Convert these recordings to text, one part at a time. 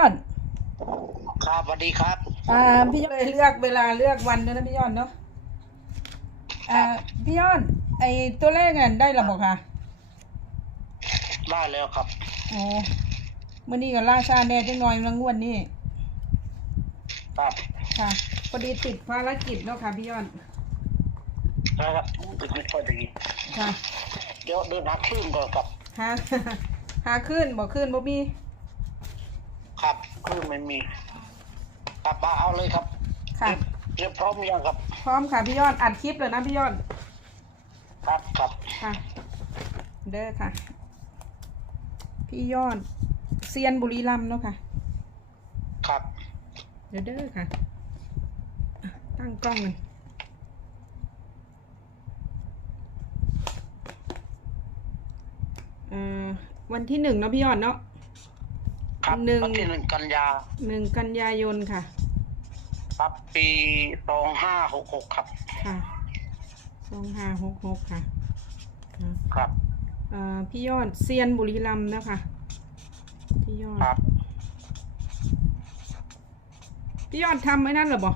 อด ครับสวัสดีครับ อ่า พี่ยอดเลยเลือกเวลาเลือกวันด้วยนะพี่ยอดเนาะ อ่า พี่ยอดไอตัวเลขเงินได้หรือเปล่าคะได้แล้วครับโอ้เมื่อนี้ก็ล่าชาแน่จังหน่อยละงวดนี้ครับค่ะพอดีติดภารกิจเนาะค่ะพี่ยอดครับไม่ค่อยดีค่ะ เดี๋ยวเดินหาคลื่นก่อนครับ หาหาขึ้นบ่ขึ้นบ่มี ครับคลื่นไม่มีครับมาเอาเลยครับค่ะ เตรียมพร้อมหรือยังครับ พร้อมค่ะพี่ยอดอัดคลิปเลยนะพี่ยอดครับครับค่ะ เด้อค่ะ พี่ยอดเซียนบุรีรัมย์เนาะค่ะ ครับเดี๋ยวเด้อค่ะอะ ตั้งกล้องหน่อยเอ่อวันที่หนึ่งเนาะพี่ยอดเนาะ ครับหนึ่ง วันที่หนึ่งกันยาหนึ่งกันยายนค่ะ ครับปีสองห้าหกหกครับค่ะสองห้าหกหกค่ะอะครับ เอ่อพี่ยอดเซียนบุรีรัมย์นะคะพี่ยอด ครับพี่ยอดทำไอ้นั่นเหรอบ่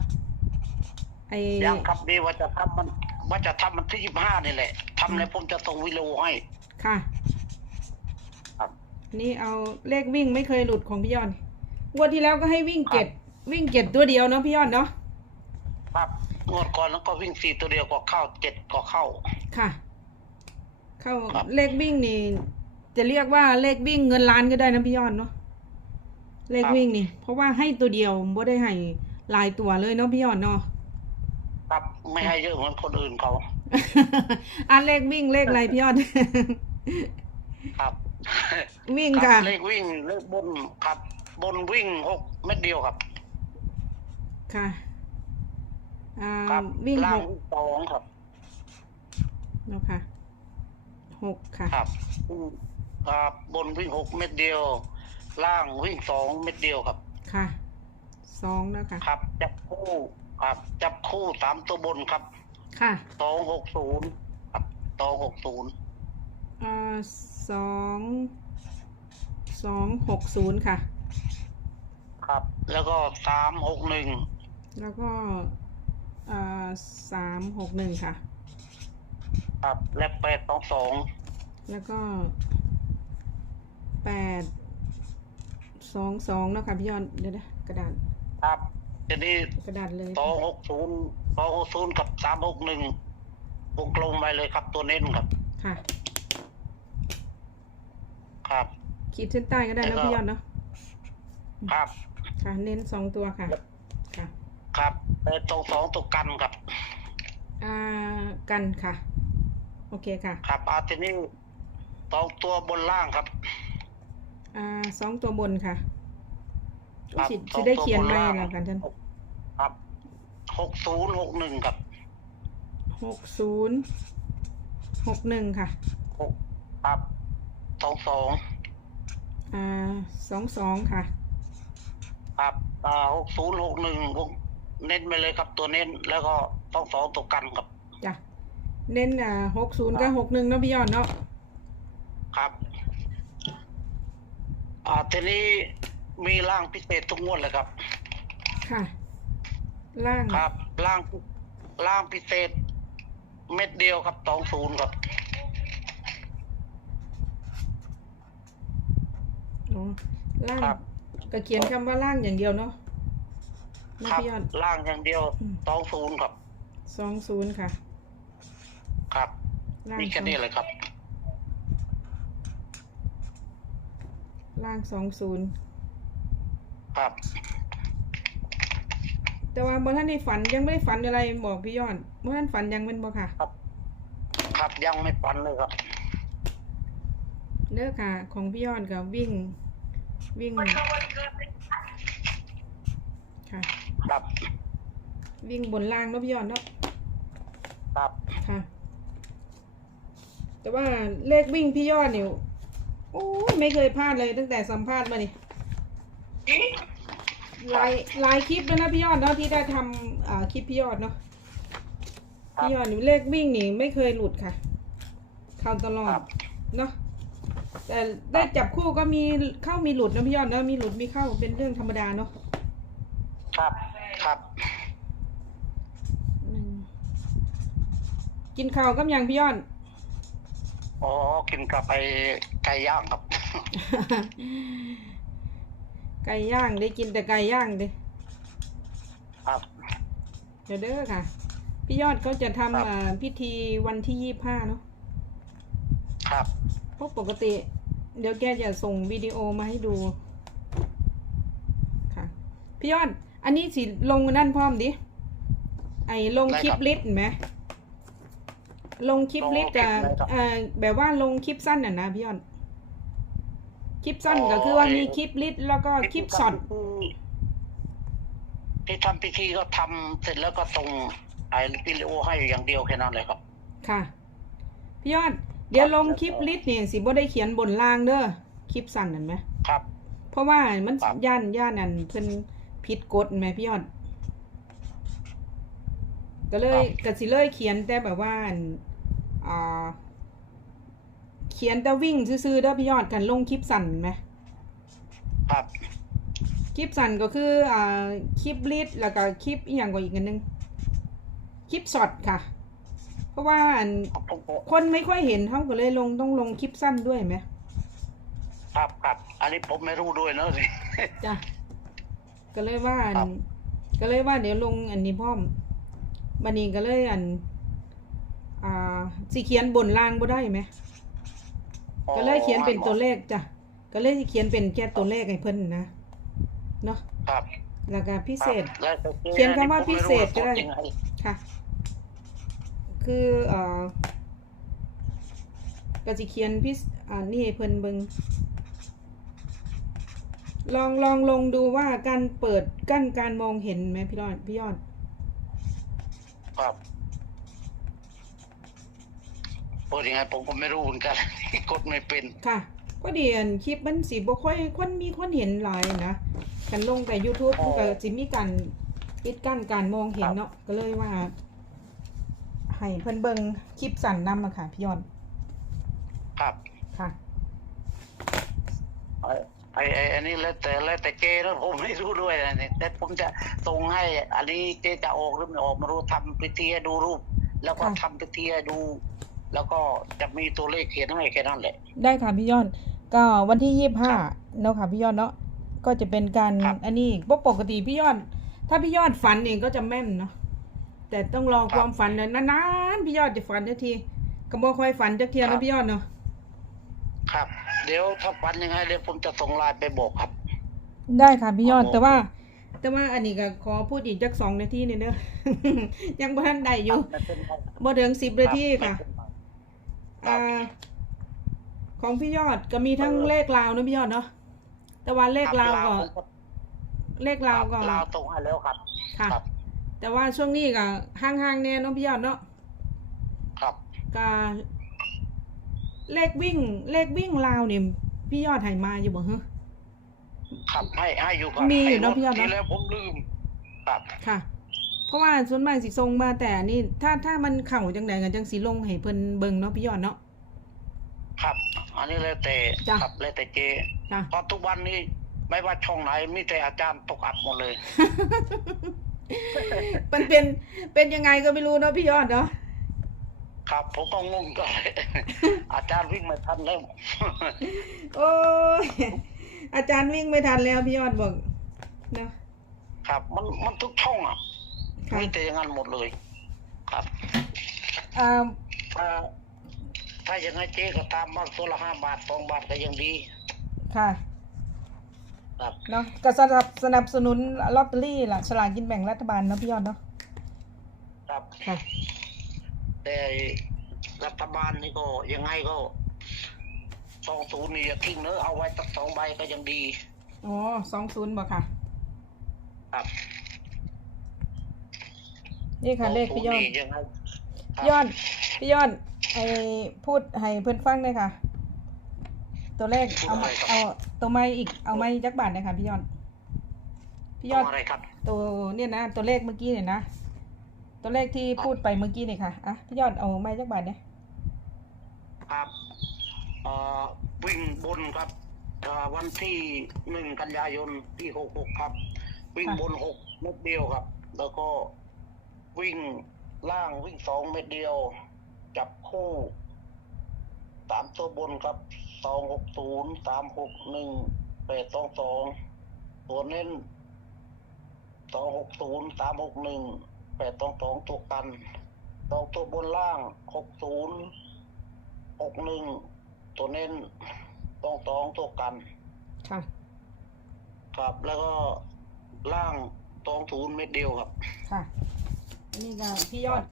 ไอยังครับดีว่าจะทำมันว่าจะทำมันที่ยี่ห้านี่แหละทำแล้วผมจะส่งวิดีโอให้ ค่ะครับ นี่เอาเลขวิ่งไม่เคยหลุดของพี่ยอดงวดที่แล้วก็ให้วิ่งเจ็ดวิ่งเจ็ดตัวเดียวเนาะพี่ยอดเนาะครับงวดก่อนแล้วก็วิ่งสี่ตัวเดียวก็เข้าเจ็ดก็เข้าค่ะ เข้าครับเลขวิ่งนี่ จะเรียกว่าเลขวิ่งเงินล้านก็ได้นะพี่ยอดเนาะเลขวิ่งนี่ เพราะว่าให้ตัวเดียวไม่ได้ให้หลายตัวเลยเนาะพี่ยอดเนาะครับไม่ให้เยอะเหมือนคนอื่นเขาอะเลขวิ่งเลขอะไรพี่ยอดครับ วิ่งครัค่ะบเลขวิ่งเลขบนครับ บนวิ่งหกเม็ดเดียวครับ ค่ะอ่าครับวิ่งล่าหงกวิ่งสองครับ เนาะค่ะหกค่ะ ครับวิ่งครับบนวิ่งหกเม็ดเดียว ล่างวิ่งสองเม็ดเดียวครับ ค่ะสองแล้วค่ะ ครับ จับคู่ ครับ จับคู่สามตัวบนครับค่ะสองหกศูนย์ครับสองหกศูนย์อ่า สองสองหกศูนย์ค่ะ ครับ แล้วก็สามหกหนึ่งแล้วก็อ่าสามหกหนึ่งค่ะ ครับ และแปดสองสองแล้วก็แปดสองสองแล้วค่ะพี่ยอนเดี๋ยวนะกระดาษครับทีนี้กระดาษเลยสองหกศูนย์สองหกศูนย์กับสามหกหนึ่งวงกลมไปเลยครับตัวเน้นครับ ค่ะ ครับ ขีดเส้นใต้ก็ได้แล้นะวก็พี่ยอนเนาะครับ ค่ะ เน้นสองตัวค่ะ ค่ะ ครับเออตรงสองตัวกันครับ อ่า กันค่ะ โอเคค่ะ ครับอาทีนี้สองตัวบนล่างครับ อ่าสองตัวบนค่ะครับสิสสิองได้ตัวเขียนบนไว้ล่างแล้วกันท่านครับหกศูนย์หกหนึ่งครับหกศูนย์หกหนึ่งค่ะหกครับสองสอง อ่าสองสองค่ะ ครับอ่าหกศูนย์หกหนึ่งเน้นไปเลยครับตัวเน้นแล้วก็ต้องสองตัวกันครับ จ้ะ เน้นอ่าหกศูนย์กับหกหนึ่งเนาะพี่ยอดเนาะ ครับอ่าทีนี้มีร่างพิเศษทุกงวดเลยครับ ค่ะ ล่าง ครับร่างร่างพิเศษ เม็ดเดียวครับสองศูนย์ครับ อ๋อ ล่างครับ ก็เขียนคำว่าล่างอย่างเดียวเนาะคนะรับ พี่ยอดร่างอย่างเดียวอืม สองศูนย์ครับ สองศูนย์ค่ะ ครับ ล่างมีแค่สองนี้เลยครับ ล่างสองศูนย์ครับ แต่ว่าบนท่านในฝันยังไม่ได้ฝันอะไรบอกพี่ยอดบนท่านฝันยังเป็นบ่ค่ะ ครับยังไม่ปันเลยครับเลิกค่ะ ของพี่ยอดกับวิ่ง วิ่ง ค่ะครับวิ่งบนล่างเนาะพี่ยอดเนาะครับค่ะ แต่ว่าเลขวิ่งพี่ยอดเนี่ยโอ้ยไม่เคยพลาดเลยตั้งแต่สัมภาษณ์มานี่หลายหลายคลิปแล้วนะพี่ยอดเนาะที่ได้ทำอ่าคลิปพี่ยอดเนาะครับพี่ยอดนี่เลขวิ่งนี่ไม่เคยหลุดค่ะเข้าตลอคดรับเนาะ แต่ได้จับคู่ก็มีเข้ามีหลุดนะพี่ยอดนะมีหลุดมีเข้าเป็นเรื่องธรรมดาเนาะครับ ครับอืมกินข้าวกับยังพี่ยอด อ๋อกินกับไปไก่ย่างครับ ไก่ย่างได้กินแต่ไก่ย่างเด้ครับ เดี๋ยวเด้อค่ะ พี่ยอดเขาจะครับทำอ่าพิธีวันที่ยี่ห้าเนาะครับ เพราะปกติ เดี๋ยวแกจะส่งวิดีโอมาให้ดูค่ะพี่ยอด อันนี้สิลงนั่นพร้อมดิ ไอ้ลงคลิปลิสต์เห็นไหมลงคลิปลิสต์อะอ่าแบบว่าลงคลิปสั้นอะนะพี่ยอดคลิปสั้นก็คือว่ามีคลิปลิสต์แล้วก็คลิปช็อตที่ทำพิธีก็ทำเสร็จแล้วก็ส่งไอ้วิดีโอให้อย่างเดียวแค่นั้นเลยครับ ค่ะ พี่ยอด เดี๋ยวลงคลิปลิสต์เนี่ยสิบ่ได้เขียนบนล่างเด้อคลิปสั้นนั่นไหมครับ เพราะว่ามันครับ ย่านย่านนั่นเพิ่นผิดกฎไหมพี่ยอด ก็เลยก็สิเลยเขียนแต่แบบว่าอันอ่าเขียนแต่วิ่งซื่อๆเด้อพี่ยอดกันลงคลิปสั้นไหม ครับคลิปสั้นก็คืออ่าคลิปลิสต์แล้วก็คลิปอีกอย่างก็อีกอันหนึง คลิปช็อตค่ะเพ ราะว่าอันผมผมคนไม่ค่อยเห็นเขาก็เลยลงต้องลงคลิปสั้นด้วยไหมครับครับ อันนี้ผมไม่รู้ด้วยเนอะสิจ้ะก็เลยว่าอันครับก็เลยว่าเดี๋ยวลงอันนี้พร้อมบันนี้ก็เลยอัน อ่าสิเขียนบนล่างบ่ได้ไหมก็เลยเขียนเป็นตัวเลขจ้ะก็เลยสิเขียนเป็นแค่ตัวเลขให้เพิ่นนะเนาะครับแล้วก็พิเศษครับแล้วแต่จ๊เขียนคำว่าพิเศษก็ได้ผมม่รู้ว่าเขายังงค่ะ คือเอ่อก็สิเขียนพิเศอ่านี่ให้เพิ่นเบิงลองลองลงดูว่าการเปิดกั้นการมองเห็นไหมพี่ยอดพี่ยอด ครับพูดยังไงผมก็ไม่รู้เหมือนกัน กดไม่เป็นค่ะ ก็ดีอันคลิปมันสิบ่ค่อยคนมีคนเห็นหลายนะกันลงแต่ YouTube อ๋อมันก็สิมีการปิดกั้นการมองเห็นครับเนาะก็เลยว่า ให้เพิ่นเบิ่งคลิปสั่นนำอะค่ะพี่ยอดครับค่ะ ไอ้ไอ้ไอ้อันนี้แล้วแต่แล้วแต่เจแล้วผมไม่รู้ด้วยนะเนี่ยแต่ผมจะส่งให้ อันนี้เจจะออกหรือไม่ออกไม่รู้ทำพิธีให้ดูรูป แล้วก็ค่ะ ทำพิธีให้ดู แล้วก็จะมีตัวเลขเขียนให้แค่นั้นแหละ ได้ค่ะพี่ยอดก็วันที่ยี่ห้าครับเนาะค่ะพี่ยอดเนาะก็จะเป็นการครับ อันนี้เพราะปกติพี่ยอด ถ้าพี่ยอดฝันเองก็จะแม่นเนาะ แต่ต้องรอความฝันเนี่ยนานๆพี่ยอดจะฝันทัทีก็บ่ค่อยฝันจักเทียครันะบ พี่ยอดเนาะครับ เดี๋ยวถ้าปันยังไงเดี๋ยวผมจะส่งไลน์ไปบอกครับ ได้ค่ะพี่ยอดครับผมแต่ว่า แต่ว่าอันนี้ก็ขอพูดอีกจักสองนาทีเนี่ยเด้อยังบ่ทันได้อยู่ไม่เป็นไรบ่ถึงสิบนาทีค่ะรับ อ่า ของพี่ยอดก็มีทั้งเลขลาวนะพี่ยอดเนาะแต่ว่าเลขลาวก็ผมเลขลาวก็ลาวส่งให้แล้วครับ ค่ะ ครับ แต่ว่าช่วงนี้ก็ห่างๆแน่เนาะพี่ยอดเนาะครับ ก็เลขวิ่ง เลขวิ่งลาวเนี่ยพี่ยอดให้มาอยู่บ่ฮะ ครับให้ให้อยู่ครับมีอยู่เนอะให้พี่ยอดเนอะ ทีแล้วผมลืม ครับ ค่ะ เพราะว่าส่วนมากสิทรงมาแต่อันนี่ถ้าถ้ามันเข่าจังใดกันจังสิลงให้เพิ่นเบิ่งเนาะพี่ยอดเนาะ ครับ อันนี้แล้วแต่จ้ะ ครับแล้วแต่เจจ้ะ เพราะทุกวันนี้ไม่ว่าช่องไหนมีแต่อาจารย์ตกอับหมดเลย มันเป็นเป็นยังไงก็ไม่รู้เนาะพี่ยอดเนาะครับผมก็งงก็อาจารย์วิ่งไม่ทันแล้วโอ้ยอาจารย์วิ่งไม่ทันแล้วพี่ยอดบอกเนาะครับมันมันทุกช่องอะค่ะมีแต่อย่างนั้นหมดเลย ครับอ่าถ้าถ้าอย่างนั้นเจ๊ก็ตามมาตัวละห้าบาทสองบาทก็ยังดี ค่ะ ครับเนาะก็สนับสนับสนุนลอตเตอรี่ล่ะฉลากกินแบ่งรัฐบาลเนาะพี่ยอดเนาะครับค่ะแต่รัฐบาลนี่ก็ยังไงก็สองศูนย์นี่อย่าทิ้งเนอะเอาไว้สักสองใบก็ยังดีอ๋อสองศูนย์บอกค่ะ ครับนี่ค่ะเลขพี่ยอด 20นี่ยังไงครับ พี่ยอดพี่ยอดไอพูดให้เพื่อนฟังเลยค่ะ ตัวเลขเอามาเอาตัวไม้อีกเอาไม้จักบาทเลยค่ะพี่ยอดพี่ยอดตัวอะไรครับ ตัวเนี่ยนะตัวเลขเมื่อกี้เนี่ยนะตัวเลขที่พูดไปเมื่อกี้เนี่ยค่ะอะพี่ยอดเอาไม้จักบาทเนี่ยครับเอ่อวิ่งวิ่งบนครับอ่าวันที่หนึ่งกันยายนที่หกหกครับ วิ่งบนหกเม็ดเดียวครับ แล้วก็วิ่งล่างวิ่งสองเม็ดเดียว จับคู่สามตัวบนครับ สองหกศูนย์สามหกหนึ่งแปดสองสองตัวเน้นสองหกศูนย์สามหกหนึ่งแปดสองสองตัวกันสองตัวบนล่างหกศูนย์หกหนึ่งตัวเน้นสองสองตัวกันค่ะ ครับแล้วก็ล่างสองศูนย์เม็ดเดียวครับ ค่ะ อันนี้ก็พี่ยอด